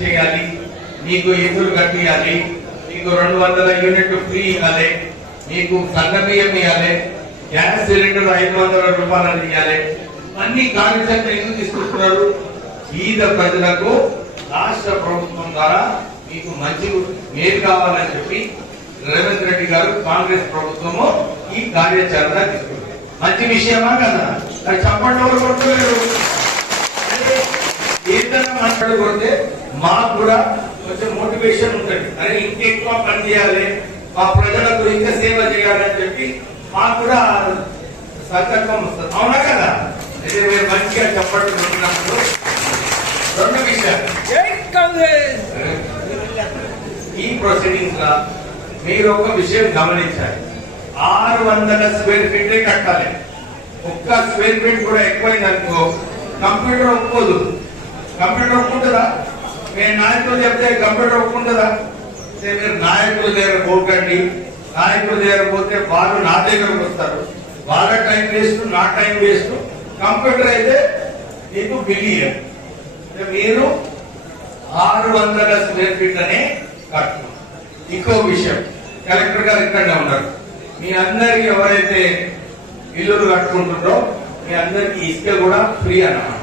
చేయాలి, మీకు ఇల్లు కట్టియాలి, మీకు 200 యూనిట్లు ఫ్రీ ఇవ్వాలి, మీకు సన్నబియ్యం ఇవ్వాలి, గ్యాస్ సిలిండర్ 500 రూపాయలు ఇవ్వాలి. అన్ని కార్యక్రమాలు ఎందుకు తీసుకుంటున్నారు? ఈద ప్రజలకు రాష్ట్ర ప్రభుత్వం ద్వారా మీకు మంచి మేలు కావాలని చెప్పి రేవంత్ రెడ్డి గారు కాంగ్రెస్ ప్రభుత్వము ఈ కార్యాచరణ తీసుకుంటారు. మంచి విషయమా కదా? అది చెప్పండి, ఎవరు కొట్టలేరు. ఏదైనా మాట్లాడుకుంటే మాకు కూడా కొంచెం మోటివేషన్ ఉంటుంది. అరే ఇంకెక్కువ పని చేయాలి, మా ప్రజలకు ఇంకా సేవ చేయాలని చెప్పి మాకు కూడా సంకల్పం వస్తుంది. అవునా కదా? అయితే మీరు మంచిగా చెప్పట్టుకుంటున్నప్పుడు రెండు విషయాలు ఈ ప్రొసీడింగ్స్ లా మీరు ఒక విషయం గమనించాలి. 600 స్క్వేర్ ఫీటే కట్టాలి. ఒక్క స్క్వేర్ ఫీట్ కూడా ఎక్కువైంది అనుకో కంప్యూటర్ ఒప్పుకోదు. కంప్యూటర్ ఒప్పుకుంటుందా? నేను నాయకులు చెప్తే కంప్యూటర్ ఒప్పుకుంటుందా? మీరు నాయకుల దగ్గర పోకండి. నాయకుల దగ్గర పోతే వాళ్ళు నా దగ్గరకు వస్తారు. వాళ్ళ టైం వేస్ట్, నా టైం వేస్ట్. కంప్యూటర్ అయితే మీకు బిలియన్. మీరు 600 స్క్వేర్ ఫీట్ అనే కట్టు. ఇంకో విషయం, కలెక్టర్ గారు ఇక్కడనే ఉన్నారు. మీ అందరికి ఎవరైతే ఇల్లులు కట్టుకుంటుందో మీ అందరికి ఇసుక కూడా ఫ్రీ అన్నమాట.